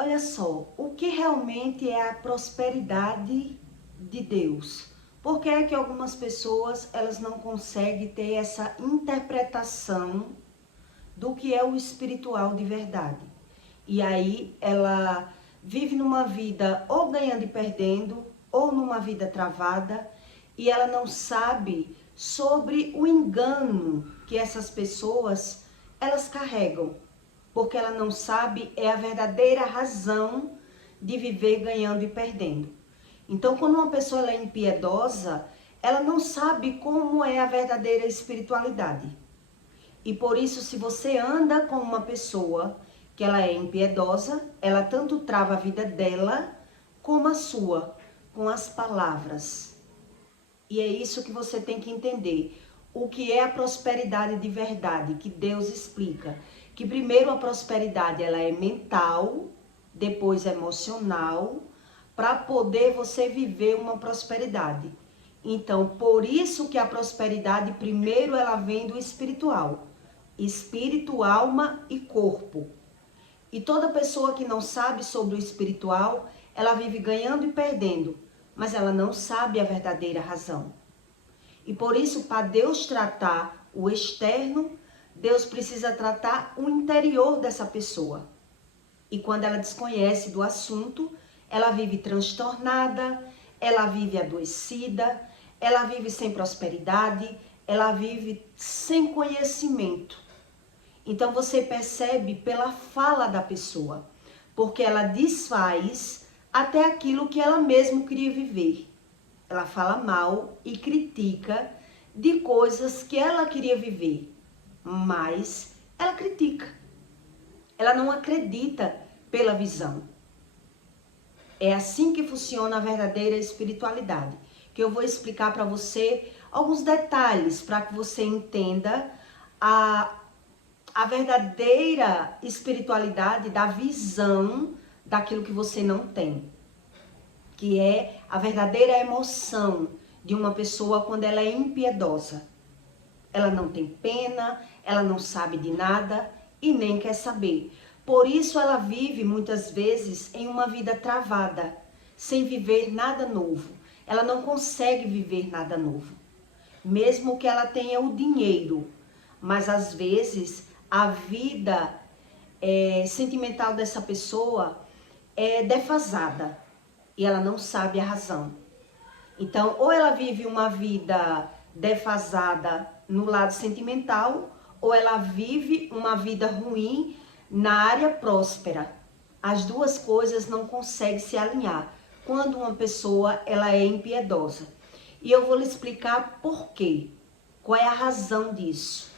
Olha só, o que realmente é a prosperidade de Deus? Por que é que algumas pessoas elas não conseguem ter essa interpretação do que é o espiritual de verdade? E aí ela vive numa vida ou ganhando e perdendo, ou numa vida travada, e ela não sabe sobre o engano que essas pessoas elas carregam, porque ela não sabe é a verdadeira razão de viver ganhando e perdendo. Então, quando uma pessoa ela é impiedosa, ela não sabe como é a verdadeira espiritualidade. E por isso, se você anda com uma pessoa que ela é impiedosa, ela tanto trava a vida dela como a sua, com as palavras. E é isso que você tem que entender. O que é a prosperidade de verdade, que Deus explica. Que primeiro a prosperidade ela é mental, depois emocional, para poder você viver uma prosperidade. Então, por isso que a prosperidade primeiro ela vem do espiritual. Espírito, alma e corpo. E toda pessoa que não sabe sobre o espiritual, ela vive ganhando e perdendo, mas ela não sabe a verdadeira razão. E por isso, para Deus tratar o externo, Deus precisa tratar o interior dessa pessoa. E quando ela desconhece do assunto, ela vive transtornada, ela vive adoecida, ela vive sem prosperidade, ela vive sem conhecimento. Então você percebe pela fala da pessoa, porque ela desfaz até aquilo que ela mesma queria viver. Ela fala mal e critica de coisas que ela queria viver, mas ela critica. Ela não acredita pela visão. É assim que funciona a verdadeira espiritualidade, que eu vou explicar para você alguns detalhes para que você entenda a verdadeira espiritualidade da visão daquilo que você não tem, que é a verdadeira emoção de uma pessoa quando ela é impiedosa. Ela não tem pena, ela não sabe de nada e nem quer saber. Por isso ela vive muitas vezes em uma vida travada, sem viver nada novo. Ela não consegue viver nada novo, mesmo que ela tenha o dinheiro, mas às vezes a vida sentimental dessa pessoa é defasada e ela não sabe a razão. Então, ou ela vive uma vida defasada no lado sentimental, ou ela vive uma vida ruim na área próspera. As duas coisas não conseguem se alinhar quando uma pessoa ela é impiedosa. E eu vou lhe explicar por quê. Qual é a razão disso?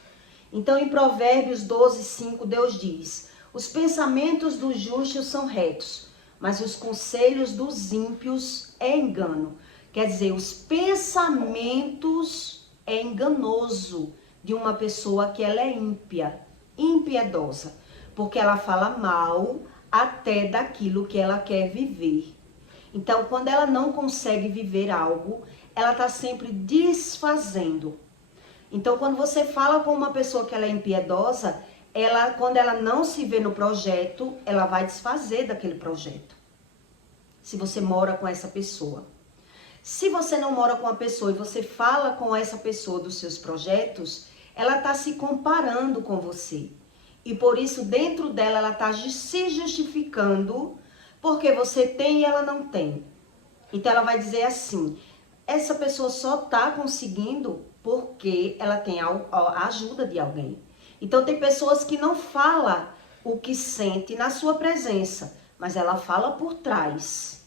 Então, em Provérbios 12:5, Deus diz: os pensamentos dos justos são retos, mas os conselhos dos ímpios é engano. Quer dizer, os pensamentos é enganoso de uma pessoa que ela é ímpia, impiedosa, porque ela fala mal até daquilo que ela quer viver. Então, quando ela não consegue viver algo, ela está sempre desfazendo. Então, quando você fala com uma pessoa que ela é impiedosa, quando ela não se vê no projeto, ela vai desfazer daquele projeto. Se você mora com essa pessoa. Se você não mora com a pessoa e você fala com essa pessoa dos seus projetos, ela está se comparando com você. E por isso, dentro dela, ela está se justificando porque você tem e ela não tem. Então, ela vai dizer assim, essa pessoa só está conseguindo porque ela tem a ajuda de alguém. Então, tem pessoas que não falam o que sente na sua presença, mas ela fala por trás.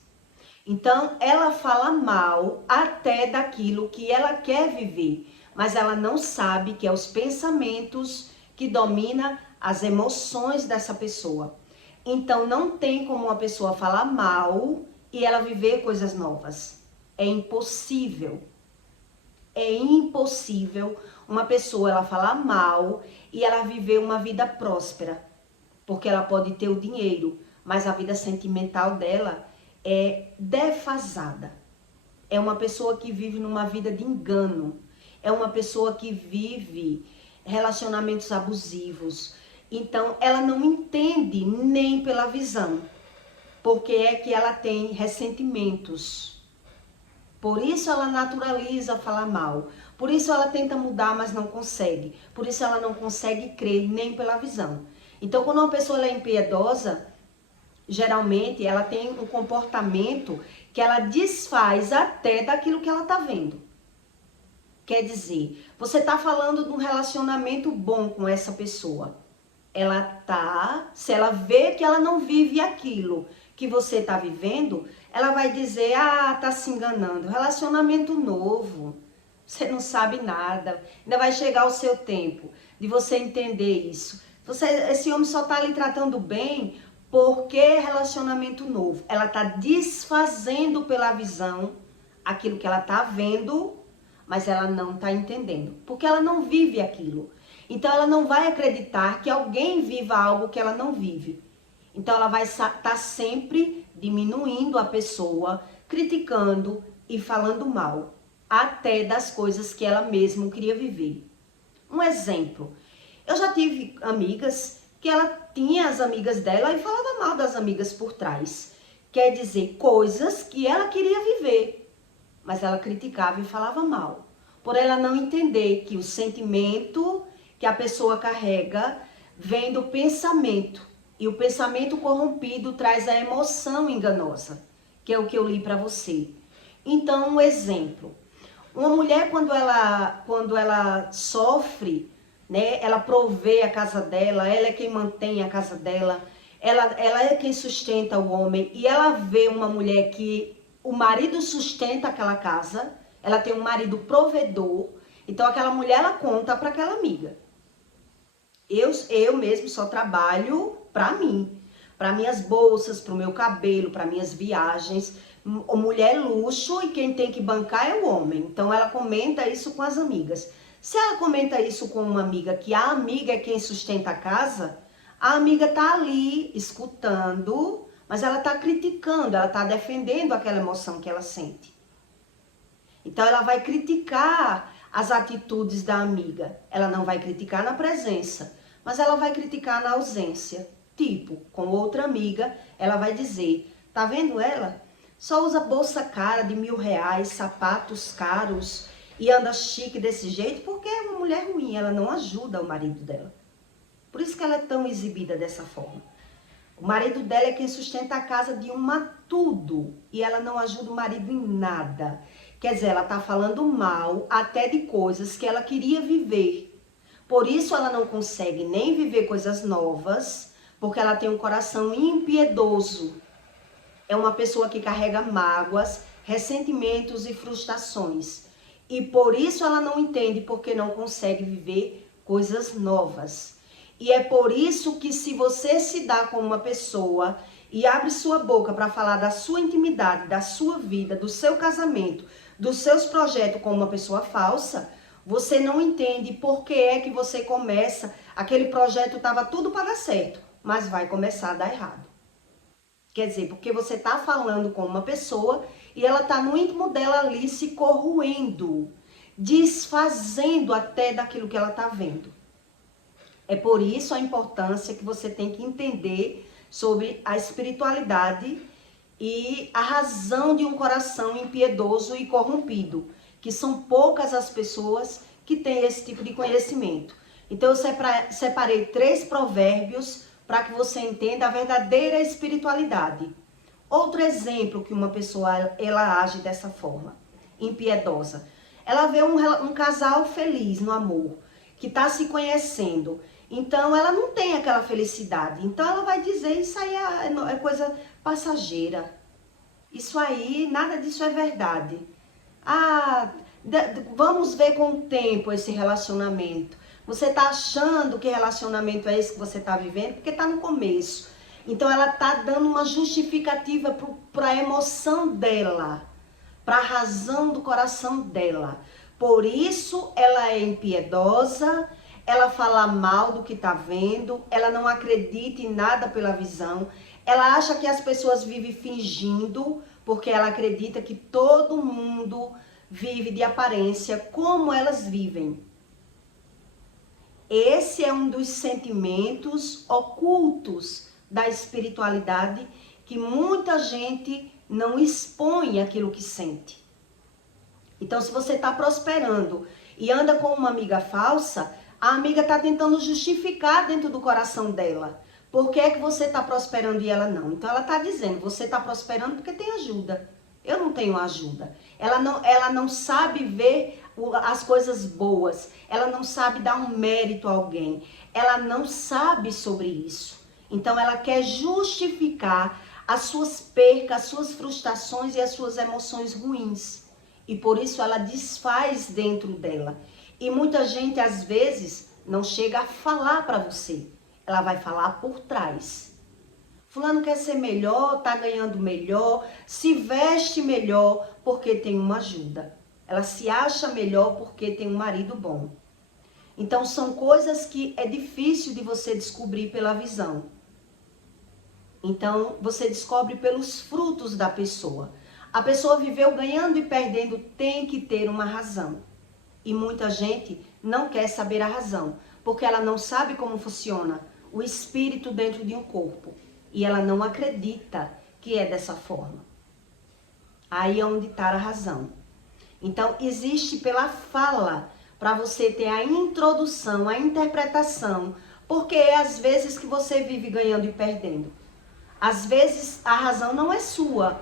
Então, ela fala mal até daquilo que ela quer viver, mas ela não sabe que é os pensamentos que dominam as emoções dessa pessoa. Então, não tem como uma pessoa falar mal e ela viver coisas novas. É impossível. É impossível uma pessoa ela falar mal e ela viver uma vida próspera, porque ela pode ter o dinheiro, mas a vida sentimental dela é defasada. É uma pessoa que vive numa vida de engano. É uma pessoa que vive relacionamentos abusivos. Então, ela não entende nem pela visão. porque é que ela tem ressentimentos. Por isso ela naturaliza falar mal. Por isso ela tenta mudar, mas não consegue. Por isso ela não consegue crer nem pela visão. Então, quando uma pessoa ela é impiedosa, geralmente ela tem um comportamento que ela desfaz até daquilo que ela está vendo. Quer dizer, você está falando de um relacionamento bom com essa pessoa. Se ela vê que ela não vive aquilo que você está vivendo, ela vai dizer, tá se enganando, relacionamento novo, você não sabe nada, ainda vai chegar o seu tempo de você entender isso. Esse homem só está lhe tratando bem porque é relacionamento novo. Ela está desfazendo pela visão aquilo que ela está vendo, mas ela não está entendendo, porque ela não vive aquilo. Então ela não vai acreditar que alguém viva algo que ela não vive. Então ela vai estar sempre diminuindo a pessoa, criticando e falando mal, até das coisas que ela mesma queria viver. Um exemplo, eu já tive amigas que ela tinha as amigas dela e falava mal das amigas por trás. Quer dizer, coisas que ela queria viver, mas ela criticava e falava mal. Por ela não entender que o sentimento que a pessoa carrega vem do pensamento. E o pensamento corrompido traz a emoção enganosa, que é o que eu li para você. Então, um exemplo. Uma mulher, quando ela sofre, né, ela provê a casa dela, ela é quem mantém a casa dela, ela é quem sustenta o homem, e ela vê uma mulher que o marido sustenta aquela casa, ela tem um marido provedor, então aquela mulher, ela conta para aquela amiga. Eu mesmo só trabalho para mim, para minhas bolsas, para o meu cabelo, para minhas viagens. Mulher é luxo e quem tem que bancar é o homem. Então ela comenta isso com as amigas. Se ela comenta isso com uma amiga, que a amiga é quem sustenta a casa, a amiga tá ali escutando, mas ela tá criticando, ela tá defendendo aquela emoção que ela sente. Então ela vai criticar as atitudes da amiga. Ela não vai criticar na presença, mas ela vai criticar na ausência. Tipo, com outra amiga, ela vai dizer, tá vendo ela? Só usa bolsa cara de R$1.000, sapatos caros e anda chique desse jeito porque é uma mulher ruim, ela não ajuda o marido dela. Por isso que ela é tão exibida dessa forma. O marido dela é quem sustenta a casa de tudo e ela não ajuda o marido em nada. Quer dizer, ela tá falando mal até de coisas que ela queria viver. Por isso ela não consegue nem viver coisas novas, porque ela tem um coração impiedoso. É uma pessoa que carrega mágoas, ressentimentos e frustrações. E por isso ela não entende porque não consegue viver coisas novas. E é por isso que se você se dá com uma pessoa e abre sua boca para falar da sua intimidade, da sua vida, do seu casamento, dos seus projetos com uma pessoa falsa, você não entende por que é que você começa, aquele projeto estava tudo para dar certo, mas vai começar a dar errado. Quer dizer, porque você está falando com uma pessoa e ela está no íntimo dela ali se corroendo, desfazendo até daquilo que ela está vendo. É por isso a importância que você tem que entender sobre a espiritualidade e a razão de um coração impiedoso e corrompido, que são poucas as pessoas que têm esse tipo de conhecimento. Então eu separei 3 provérbios para que você entenda a verdadeira espiritualidade. Outro exemplo que uma pessoa ela age dessa forma, impiedosa. Ela vê um casal feliz no amor, que está se conhecendo. Então ela não tem aquela felicidade. Então ela vai dizer, isso aí é coisa passageira. Isso aí, nada disso é verdade. Vamos ver com o tempo esse relacionamento. Você está achando que relacionamento é esse que você está vivendo? Porque está no começo. Então ela está dando uma justificativa para a emoção dela, para a razão do coração dela. Por isso ela é impiedosa, ela fala mal do que está vendo, ela não acredita em nada pela visão, ela acha que as pessoas vivem fingindo, porque ela acredita que todo mundo vive de aparência como elas vivem. Esse é um dos sentimentos ocultos da espiritualidade que muita gente não expõe aquilo que sente. Então, se você está prosperando e anda com uma amiga falsa, a amiga está tentando justificar dentro do coração dela. Por que é que você está prosperando e ela não? Então, ela está dizendo, você está prosperando porque tem ajuda. Eu não tenho ajuda. Ela não sabe ver as coisas boas. Ela não sabe dar um mérito a alguém. Ela não sabe sobre isso. Então, ela quer justificar as suas percas, as suas frustrações e as suas emoções ruins. E por isso ela desfaz dentro dela. E muita gente, às vezes, não chega a falar para você. Ela vai falar por trás. Fulano quer ser melhor, tá ganhando melhor, se veste melhor porque tem uma ajuda. Ela se acha melhor porque tem um marido bom. Então, são coisas que é difícil de você descobrir pela visão. Então, você descobre pelos frutos da pessoa. A pessoa viveu ganhando e perdendo, tem que ter uma razão. E muita gente não quer saber a razão, porque ela não sabe como funciona o espírito dentro de um corpo. E ela não acredita que é dessa forma. Aí é onde está a razão. Então, existe pela fala, para você ter a introdução, a interpretação, porque é às vezes que você vive ganhando e perdendo. Às vezes a razão não é sua.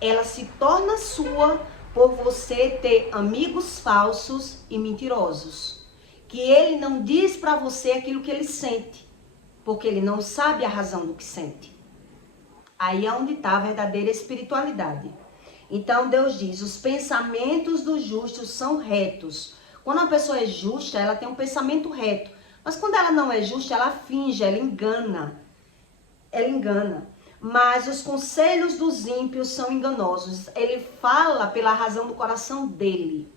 Ela se torna sua por você ter amigos falsos e mentirosos. Que ele não diz para você aquilo que ele sente, porque ele não sabe a razão do que sente. Aí é onde está a verdadeira espiritualidade. Então Deus diz, os pensamentos dos justos são retos. Quando a pessoa é justa, ela tem um pensamento reto. Mas quando ela não é justa, ela finge, ela engana. Ela engana. Mas os conselhos dos ímpios são enganosos. Ele fala pela razão do coração dele.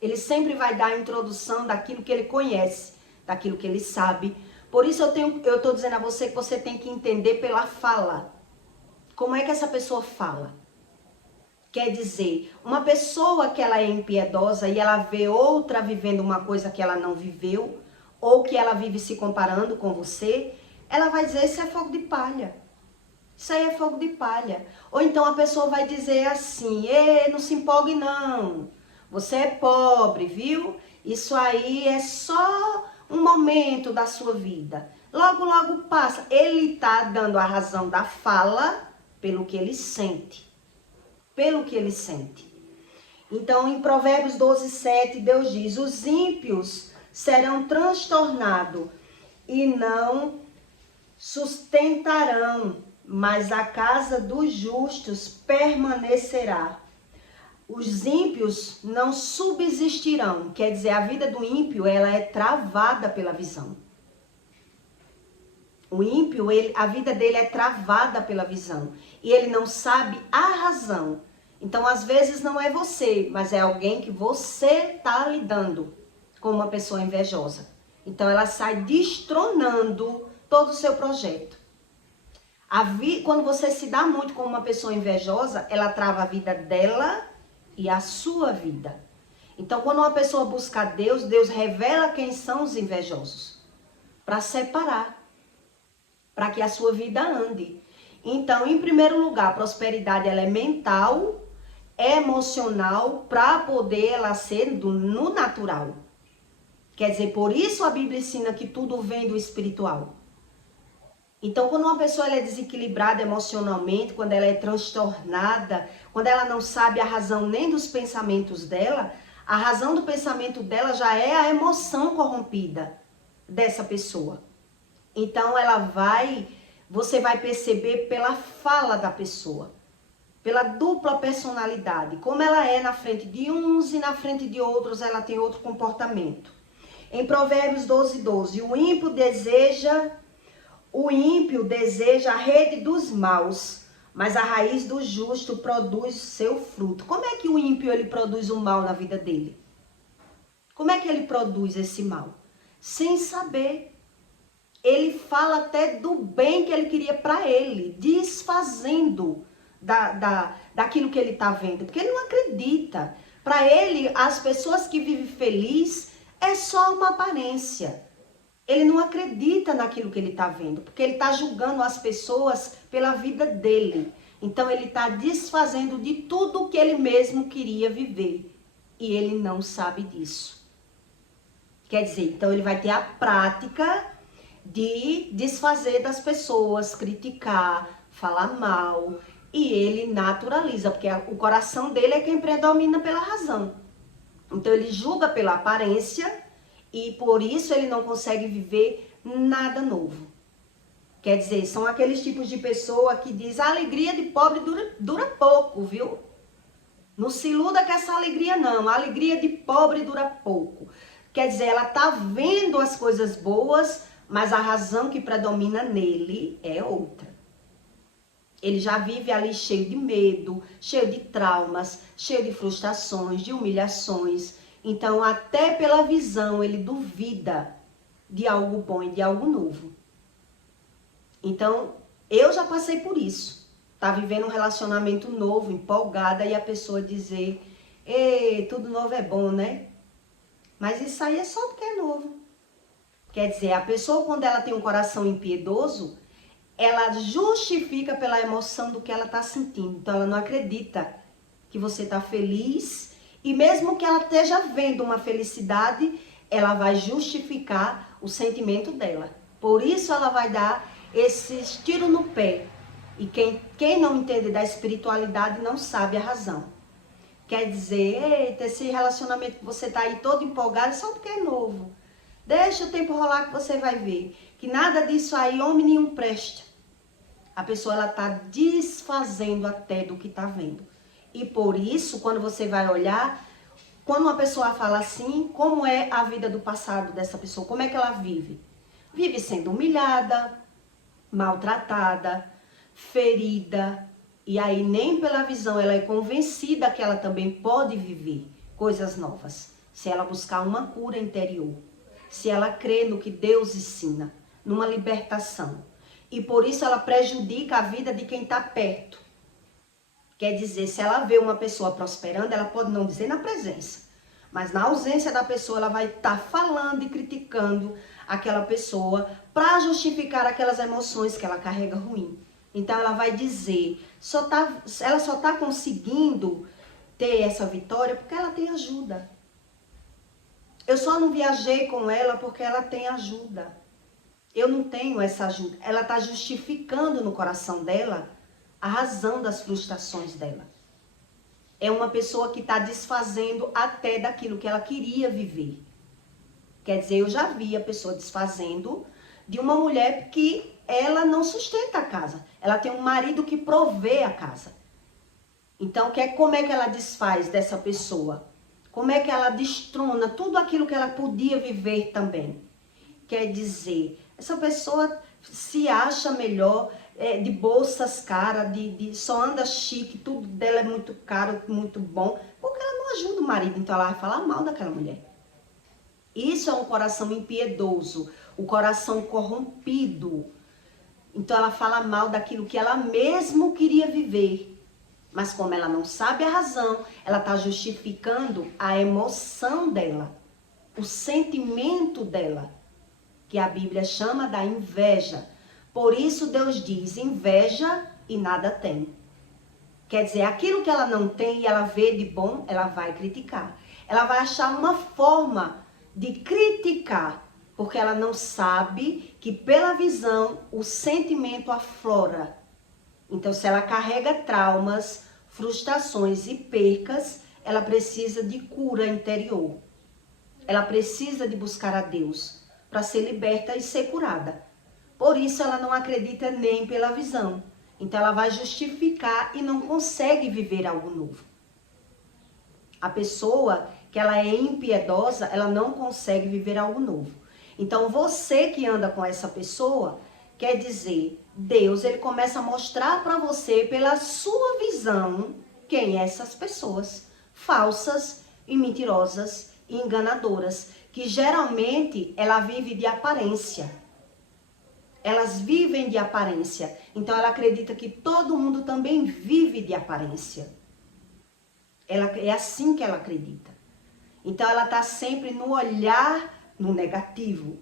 Ele sempre vai dar a introdução daquilo que ele conhece, daquilo que ele sabe. Por isso eu estou dizendo a você que você tem que entender pela fala. Como é que essa pessoa fala? Quer dizer, uma pessoa que ela é impiedosa e ela vê outra vivendo uma coisa que ela não viveu, ou que ela vive se comparando com você, ela vai dizer, isso é fogo de palha. Isso aí é fogo de palha. Ou então a pessoa vai dizer assim, não se empolgue não, você é pobre, viu? Isso aí é só um momento da sua vida. Logo, logo passa. Ele está dando a razão da fala pelo que ele sente. Pelo que ele sente. Então, em Provérbios 12:7, Deus diz, os ímpios serão transtornados e não sustentarão, mas a casa dos justos permanecerá. Os ímpios não subsistirão, quer dizer, a vida do ímpio, ela é travada pela visão. O ímpio, a vida dele é travada pela visão, e ele não sabe a razão. Então, às vezes não é você, mas é alguém que você está lidando com uma pessoa invejosa. Então, ela sai destronando todo o seu projeto. Quando você se dá muito com uma pessoa invejosa, ela trava a vida dela e a sua vida. Então, quando uma pessoa busca Deus, Deus revela quem são os invejosos, para separar, para que a sua vida ande. Então, em primeiro lugar, a prosperidade ela é mental, emocional, para poder ela ser no natural. Quer dizer, por isso a Bíblia ensina que tudo vem do espiritual. Então, quando uma pessoa ela é desequilibrada emocionalmente, quando ela é transtornada, quando ela não sabe a razão nem dos pensamentos dela, a razão do pensamento dela já é a emoção corrompida dessa pessoa. Então, você vai perceber pela fala da pessoa, pela dupla personalidade, como ela é na frente de uns e na frente de outros, ela tem outro comportamento. Em Provérbios 12:12, o ímpio deseja a rede dos maus, mas a raiz do justo produz seu fruto. Como é que o ímpio ele produz o mal na vida dele? Como é que ele produz esse mal? Sem saber. Ele fala até do bem que ele queria para ele, desfazendo daquilo que ele está vendo, porque ele não acredita. Para ele, as pessoas que vivem felizes é só uma aparência. Ele não acredita naquilo que ele está vendo, porque ele está julgando as pessoas pela vida dele. Então ele está desfazendo de tudo que ele mesmo queria viver. E ele não sabe disso. Quer dizer, então ele vai ter a prática de desfazer das pessoas, criticar, falar mal. E ele naturaliza, porque o coração dele é quem predomina pela razão. Então ele julga pela aparência e por isso ele não consegue viver nada novo. Quer dizer, são aqueles tipos de pessoa que diz a alegria de pobre dura pouco, viu? Não se iluda com essa alegria não, a alegria de pobre dura pouco. Quer dizer, ela tá vendo as coisas boas, mas a razão que predomina nele é outra. Ele já vive ali cheio de medo, cheio de traumas, cheio de frustrações, de humilhações. Então, até pela visão, ele duvida de algo bom e de algo novo. Então, eu já passei por isso. Tá vivendo um relacionamento novo, empolgada, e a pessoa dizer, ei, tudo novo é bom, né? Mas isso aí é só porque é novo. Quer dizer, a pessoa, quando ela tem um coração impiedoso, ela justifica pela emoção do que ela está sentindo. Então, ela não acredita que você está feliz. E mesmo que ela esteja vendo uma felicidade, ela vai justificar o sentimento dela. Por isso, ela vai dar esses tiros no pé. E quem não entende da espiritualidade não sabe a razão. Quer dizer, eita, esse relacionamento que você está aí todo empolgado, só porque é novo. Deixa o tempo rolar que você vai ver. Que nada disso aí, homem nenhum presta. A pessoa, ela está desfazendo até do que está vendo. E por isso, quando você vai olhar, quando uma pessoa fala assim, como é a vida do passado dessa pessoa? Como é que ela vive? Vive sendo humilhada, maltratada, ferida. E aí, nem pela visão, ela é convencida que ela também pode viver coisas novas. Se ela buscar uma cura interior. Se ela crê no que Deus ensina, numa libertação. E por isso ela prejudica a vida de quem está perto. Quer dizer, se ela vê uma pessoa prosperando, ela pode não dizer na presença. Mas na ausência da pessoa, ela vai estar falando e criticando aquela pessoa para justificar aquelas emoções que ela carrega ruim. Então ela vai dizer, ela só está conseguindo ter essa vitória porque ela tem ajuda. Eu só não viajei com ela porque ela tem ajuda. Eu não tenho essa ajuda. Ela está justificando no coração dela a razão das frustrações dela. É uma pessoa que está desfazendo até daquilo que ela queria viver. Quer dizer, eu já vi a pessoa desfazendo de uma mulher que ela não sustenta a casa. Ela tem um marido que provê a casa. Então, como é que ela desfaz dessa pessoa? Como é que ela destrona tudo aquilo que ela podia viver também? Quer dizer, essa pessoa se acha melhor, de bolsas caras, só anda chique, tudo dela é muito caro, muito bom, porque ela não ajuda o marido, então ela vai falar mal daquela mulher. Isso é um coração impiedoso, o coração corrompido. Então ela fala mal daquilo que ela mesmo queria viver. Mas como ela não sabe a razão, ela está justificando a emoção dela, o sentimento dela, que a Bíblia chama da inveja. Por isso Deus diz, inveja e nada tem. Quer dizer, aquilo que ela não tem e ela vê de bom, ela vai criticar. Ela vai achar uma forma de criticar, porque ela não sabe que pela visão o sentimento aflora. Então, se ela carrega traumas, frustrações e percas, ela precisa de cura interior. Ela precisa de buscar a Deus para ser liberta e ser curada. Por isso, ela não acredita nem pela visão. Então, ela vai justificar e não consegue viver algo novo. A pessoa que ela é impiedosa, ela não consegue viver algo novo. Então, você que anda com essa pessoa, quer dizer, Deus, ele começa a mostrar para você, pela sua visão, quem é essas pessoas falsas e mentirosas e enganadoras, que geralmente ela vive de aparência. Elas vivem de aparência. Então ela acredita que todo mundo também vive de aparência. É assim que ela acredita. Então ela está sempre no olhar no negativo.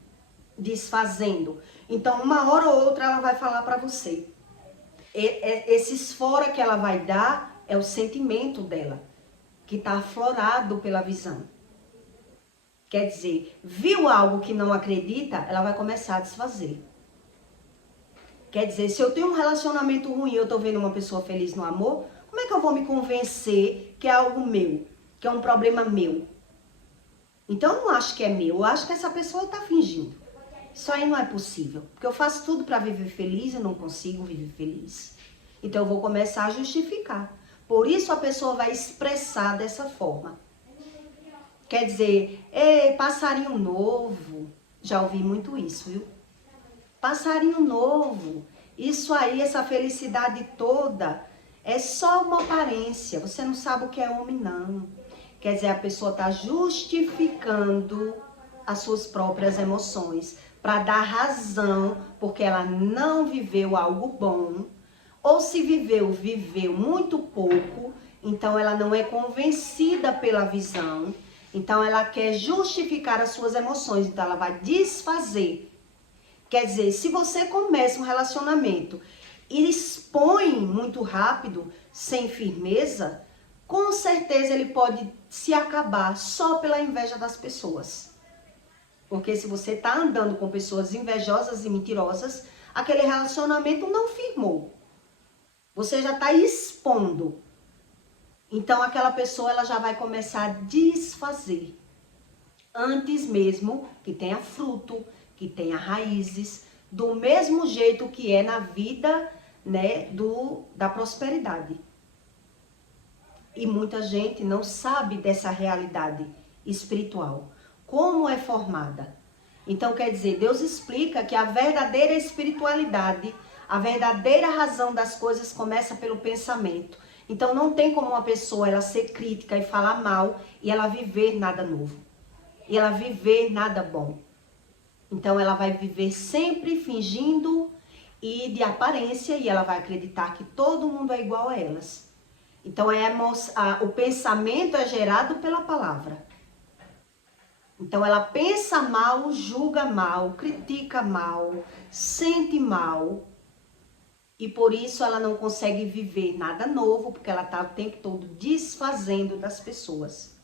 desfazendo. Então, uma hora ou outra ela vai falar para você. Esses fora que ela vai dar é o sentimento dela, que está aflorado pela visão. Quer dizer, viu algo que não acredita, ela vai começar a desfazer. Quer dizer, se eu tenho um relacionamento ruim e eu estou vendo uma pessoa feliz no amor, como é que eu vou me convencer que é algo meu, que é um problema meu? Então eu não acho que é meu, eu acho que essa pessoa está fingindo. Isso aí não é possível, porque eu faço tudo para viver feliz e não consigo viver feliz. Então eu vou começar a justificar. Por isso a pessoa vai expressar dessa forma. Quer dizer, ei, passarinho novo. Já ouvi muito isso, viu? Passarinho novo. Isso aí, essa felicidade toda, é só uma aparência. Você não sabe o que é homem, não. Quer dizer, a pessoa está justificando as suas próprias emoções para dar razão, porque ela não viveu algo bom. Ou se viveu, viveu muito pouco. Então ela não é convencida pela visão. Então ela quer justificar as suas emoções, então ela vai desfazer. Quer dizer, se você começa um relacionamento e expõe muito rápido, sem firmeza, com certeza ele pode se acabar só pela inveja das pessoas. Porque se você está andando com pessoas invejosas e mentirosas, aquele relacionamento não firmou. Você já está expondo. Então aquela pessoa ela já vai começar a desfazer. Antes mesmo que tenha fruto, que tenha raízes, do mesmo jeito que é na vida, né, da prosperidade. E muita gente não sabe dessa realidade espiritual. Como é formada? Então quer dizer, Deus explica que a verdadeira espiritualidade, a verdadeira razão das coisas começa pelo pensamento. Então não tem como uma pessoa ela ser crítica e falar mal e ela viver nada novo. E ela viver nada bom. Então ela vai viver sempre fingindo e de aparência e ela vai acreditar que todo mundo é igual a elas. Então o pensamento é gerado pela palavra. Então ela pensa mal, julga mal, critica mal, sente mal. E por isso ela não consegue viver nada novo, porque ela está o tempo todo desfazendo das pessoas.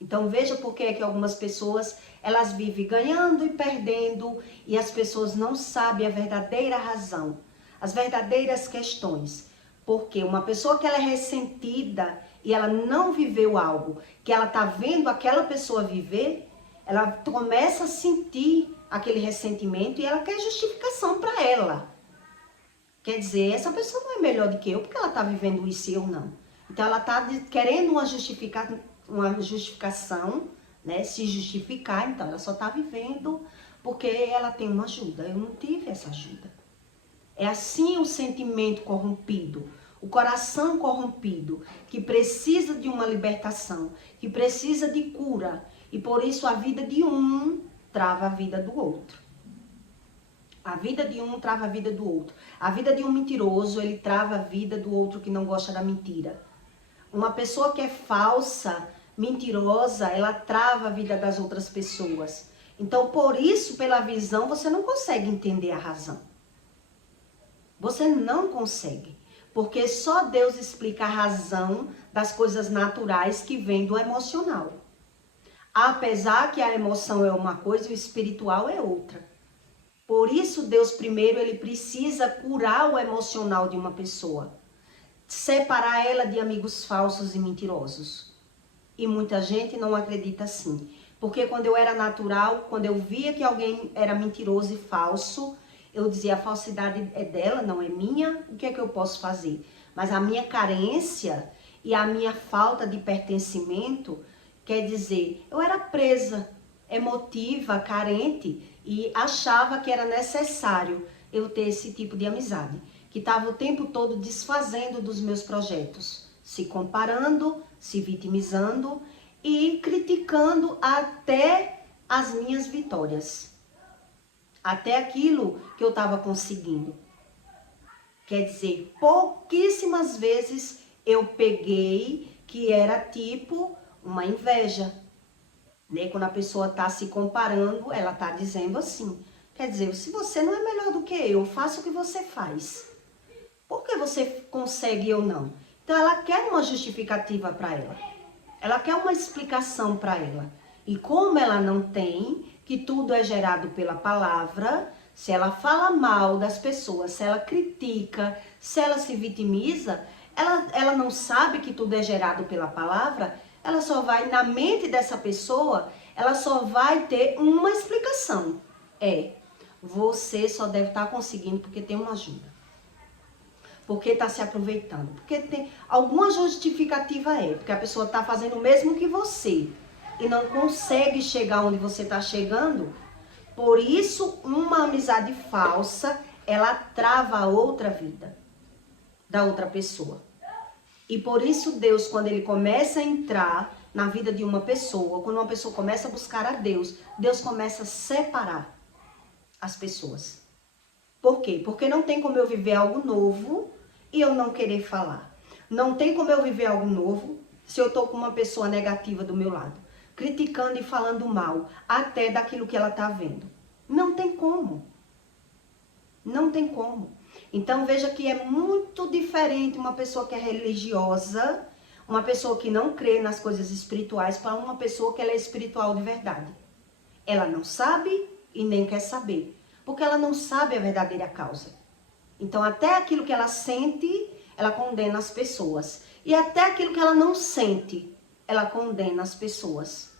Então veja por que é que algumas pessoas, elas vivem ganhando e perdendo, e as pessoas não sabem a verdadeira razão, as verdadeiras questões. Porque uma pessoa que ela é ressentida e ela não viveu algo, que ela está vendo aquela pessoa viver, ela começa a sentir aquele ressentimento e ela quer justificação para ela. Quer dizer, essa pessoa não é melhor do que eu, porque ela está vivendo isso e eu não. Então ela está querendo uma justificação, né? Se justificar, então ela só está vivendo porque ela tem uma ajuda. Eu não tive essa ajuda. É assim o sentimento corrompido, o coração corrompido, que precisa de uma libertação, que precisa de cura. E por isso a vida de um trava a vida do outro. A vida de um trava a vida do outro. A vida de um mentiroso, ele trava a vida do outro que não gosta da mentira. Uma pessoa que é falsa, mentirosa, ela trava a vida das outras pessoas. Então, por isso, pela visão, você não consegue entender a razão. Você não consegue. Porque só Deus explica a razão das coisas naturais que vêm do emocional. Apesar que a emoção é uma coisa e o espiritual é outra. Por isso, Deus primeiro, ele precisa curar o emocional de uma pessoa. Separar ela de amigos falsos e mentirosos. E muita gente não acredita assim. Porque quando eu era natural, quando eu via que alguém era mentiroso e falso, eu dizia, a falsidade é dela, não é minha, o que é que eu posso fazer? Mas a minha carência e a minha falta de pertencimento, quer dizer, eu era presa, emotiva, carente, e achava que era necessário eu ter esse tipo de amizade, que estava o tempo todo desfazendo dos meus projetos, se comparando, se vitimizando e criticando até as minhas vitórias, até aquilo que eu estava conseguindo. Quer dizer, pouquíssimas vezes eu peguei que era tipo uma inveja. Né? Quando a pessoa está se comparando, ela está dizendo assim, quer dizer, se você não é melhor do que eu faço o que você faz. Por que você consegue e eu não? Então ela quer uma justificativa para ela. Ela quer uma explicação para ela. E como ela não tem, que tudo é gerado pela palavra, se ela fala mal das pessoas, se ela critica, se ela se vitimiza, ela não sabe que tudo é gerado pela palavra, ela só vai, na mente dessa pessoa, ela só vai ter uma explicação. Você só deve estar conseguindo porque tem uma ajuda. Porque está se aproveitando. Porque tem alguma justificativa porque a pessoa está fazendo o mesmo que você e não consegue chegar onde você está chegando. Por isso, uma amizade falsa, ela trava a outra vida da outra pessoa. E por isso Deus, quando ele começa a entrar na vida de uma pessoa, quando uma pessoa começa a buscar a Deus, Deus começa a separar as pessoas. Por quê? Porque não tem como eu viver algo novo e eu não querer falar. Não tem como eu viver algo novo se eu estou com uma pessoa negativa do meu lado, criticando e falando mal até daquilo que ela está vendo. Não tem como. Não tem como. Então veja que é muito diferente uma pessoa que é religiosa, uma pessoa que não crê nas coisas espirituais, para uma pessoa que ela é espiritual de verdade. Ela não sabe e nem quer saber, porque ela não sabe a verdadeira causa. Então até aquilo que ela sente, ela condena as pessoas. E até aquilo que ela não sente, ela condena as pessoas.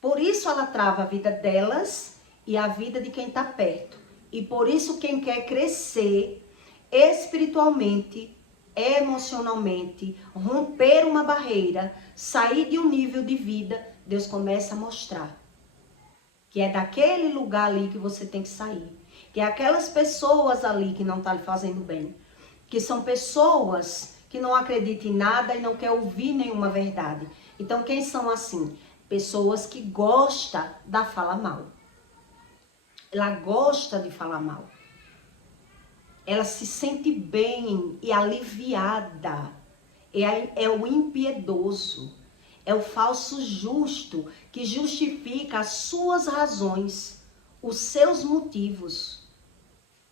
Por isso ela trava a vida delas e a vida de quem está perto. E por isso quem quer crescer espiritualmente, emocionalmente, romper uma barreira, sair de um nível de vida, Deus começa a mostrar que é daquele lugar ali que você tem que sair. Que é aquelas pessoas ali que não estão lhe fazendo bem. Que são pessoas que não acreditam em nada e não querem ouvir nenhuma verdade. Então quem são assim? Pessoas que gostam da fala mal. Ela gosta de falar mal. Ela se sente bem e aliviada. É o impiedoso. É o falso justo que justifica as suas razões, os seus motivos.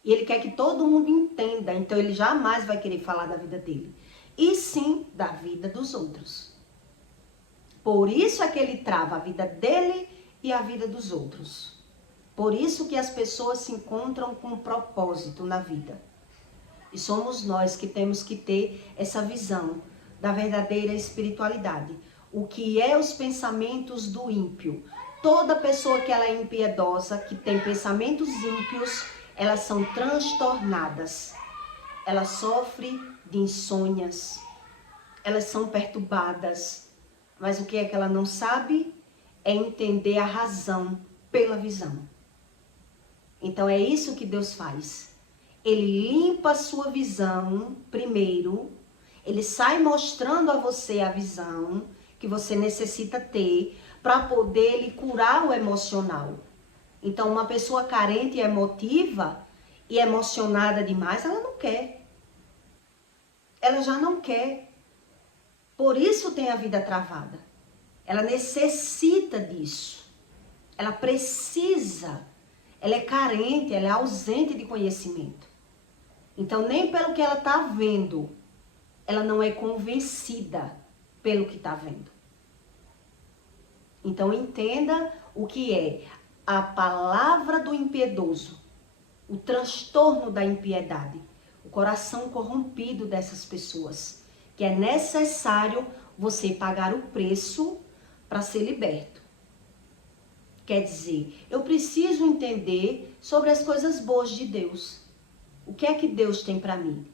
E ele quer que todo mundo entenda. Então ele jamais vai querer falar da vida dele. E sim da vida dos outros. Por isso é que ele trava a vida dele e a vida dos outros. Por isso que as pessoas se encontram com um propósito na vida. E somos nós que temos que ter essa visão da verdadeira espiritualidade. O que é os pensamentos do ímpio? Toda pessoa que ela é impiedosa, que tem pensamentos ímpios, elas são transtornadas. Ela sofre de insônias. Elas são perturbadas. Mas o que é que ela não sabe? É entender a razão pela visão. Então é isso que Deus faz. Ele limpa a sua visão primeiro. Ele sai mostrando a você a visão que você necessita ter para poder lhe curar o emocional. Então uma pessoa carente e emotiva e emocionada demais, ela não quer. Ela já não quer. Por isso tem a vida travada. Ela necessita disso. Ela precisa. Ela é carente, ela é ausente de conhecimento. Então, nem pelo que ela está vendo, ela não é convencida pelo que está vendo. Então, entenda o que é a palavra do impiedoso, o transtorno da impiedade, o coração corrompido dessas pessoas, que é necessário você pagar o preço para ser liberto. Quer dizer, eu preciso entender sobre as coisas boas de Deus. O que é que Deus tem para mim?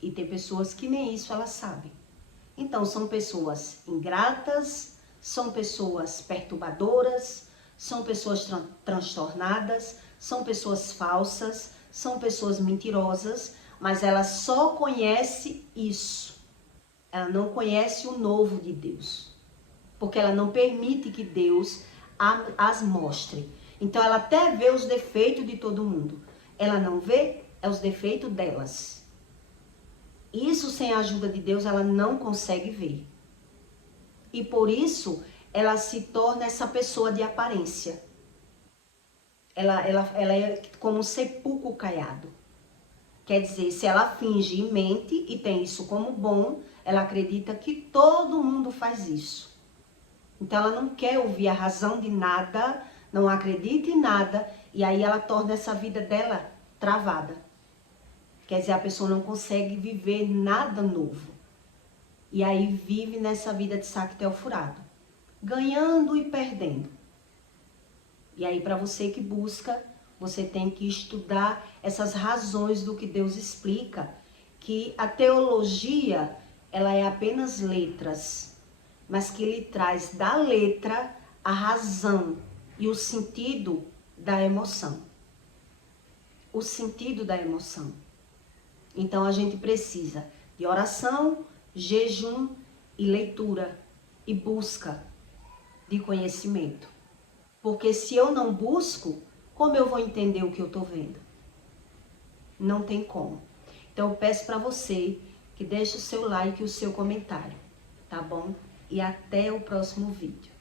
E tem pessoas que nem isso elas sabem. Então, são pessoas ingratas, são pessoas perturbadoras, são pessoas transtornadas, são pessoas falsas, são pessoas mentirosas, mas ela só conhece isso. Ela não conhece o novo de Deus. Porque ela não permite que Deus as mostre. Então ela até vê os defeitos de todo mundo. Ela não vê os defeitos delas. Isso sem a ajuda de Deus ela não consegue ver. E por isso ela se torna essa pessoa de aparência. Ela é como um sepulcro caiado. Quer dizer, se ela finge e mente e tem isso como bom, ela acredita que todo mundo faz isso. Então ela não quer ouvir a razão de nada, não acredita em nada, e aí ela torna essa vida dela travada. Quer dizer, a pessoa não consegue viver nada novo. E aí vive nessa vida de saquetel furado, ganhando e perdendo. E aí para você que busca, você tem que estudar essas razões do que Deus explica, que a teologia, ela é apenas letras, mas que lhe traz da letra a razão e o sentido da emoção. O sentido da emoção. Então a gente precisa de oração, jejum e leitura e busca de conhecimento. Porque se eu não busco, como eu vou entender o que eu estou vendo? Não tem como. Então eu peço para você que deixe o seu like e o seu comentário, tá bom? E até o próximo vídeo.